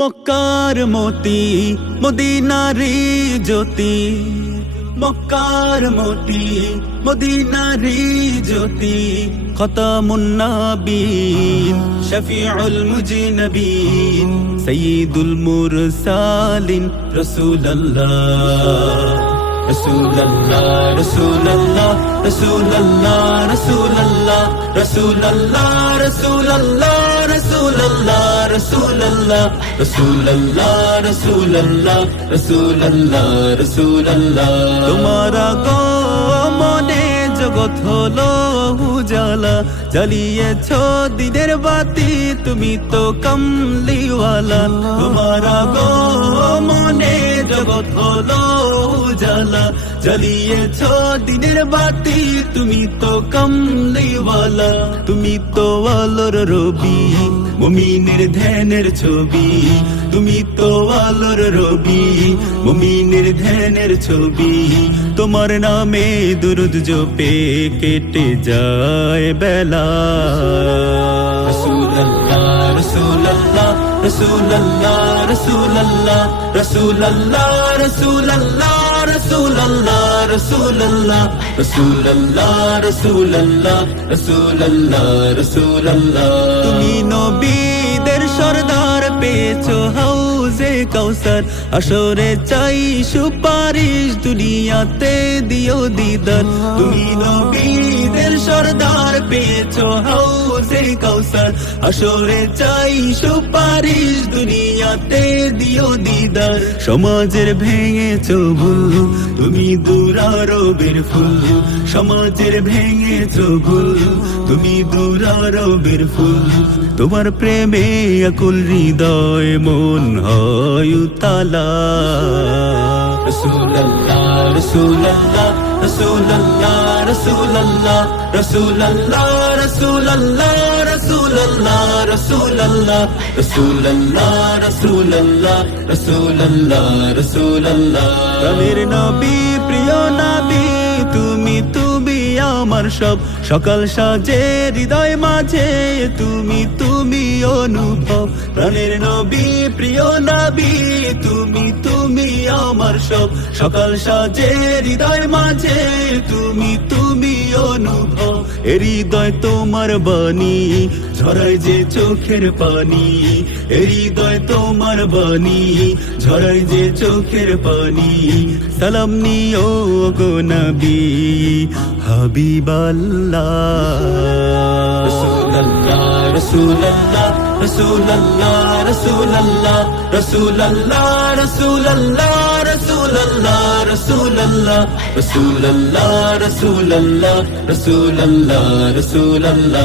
মক্কার মতি মদিনারি জ্যোতি, মক্কার মতি মদিনারি জ্যোতি, খতামুন নবীন শফিউল মুজনবিন সাইয়্যিদুল মুরসালিন রাসূলুল্লাহ রাসূলুল্লাহ রাসূলুল্লাহ রাসূলুল্লাহ রাসূলুল্লাহ রাসূলুল্লাহ রাসূলুল্লাহ রাসূলুল্লাহ রাসূলুল্লাহ রাসূলুল্লাহ রাসূলুল্লাহ রাসূলুল্লাহ রাসূলুল্লাহ তোমার আগমনে জগৎ হলো উজালা, জ্বালিয়েছো দিনের বাতি তুমি তো কমলিওয়ালা। তোমার আগমনে জগৎ হলো উজালা, জ্বালিয়েছো দিনের বাতি তুমি তো কমলিওয়ালা। তুমি তো আলোর রবি মুমিনের ধ্যানের ছবি, তুমি তো আলোর রবি মুমিনের ধ্যানের ছবি। তোমার নামে দুরুদ জপে কেটে যায় বেলা। রাসূলুল্লাহ রাসূলুল্লাহ রাসূলুল্লাহ রাসূলুল্লাহ রাসূলুল্লাহ রাসূলুল্লাহ রাসূলুল্লাহ রাসূলুল্লাহ রাসূলুল্লাহ রাসূলুল্লাহ রাসূলুল্লাহ রাসূলুল্লাহ তুমি নবীদের সরদার পেয়েছো হাউজে কাউসার, আসরে চাই সুপারিশ দুনিয়াতে দিও দিদার। তুমি নবীদের সরদার পেয়েছো হাউজে কাউসার, আসরে চাই সুপারিশ দুনিয়াতে দিও দিদার। সমাজের ভেঙেছো ভুল তুমি দুরারবের ফুল, সমাজের ভেঙেছো ভুল তুমি দুরারবের ফুল। তোমার প্রেমে আকুল হৃদয় মন হয় উতালা। রাসূলুল্লাহ রাসূলুল্লাহ রাসূলুল্লাহ রাসূলুল্লাহ রাসূলুল্লাহ রাসূলুল্লাহ রাসূলুল্লাহ রাসূলুল্লাহ রাসূলুল্লাহ রাসূলুল্লাহ রাসূলুল্লাহ রাসূলুল্লাহ প্রাণের নবী প্রিয় নবী তুমি তুমি আমার সব, সকাল সাজে হৃদয় মাঝে তুমি তুমি অনুভব। প্রাণের নবী প্রিয় নবী তুমি তুমি আমার সব, সকাল সাজে হৃদয় মাঝে তুমি তুমি অনুভব। এ হৃদয় তোমার বাণী ঝরায় যে চোখের পানি, এ হৃদয় তোমার বাণী ঝরায় যে চোখের পানি। সালাম নিও গো নবী হাবিবাল্লাহ। রাসূলুল্লাহ রাসূলুল্লাহ রাসূলুল্লাহ রাসূলুল্লাহ রাসূলুল্লাহ রাসূলুল্লাহ রাসূলুল্লাহ রাসূলুল্লাহ রাসূলুল্লাহ রাসূলুল্লাহ রাসূলুল্লাহ রাসূলুল্লাহ।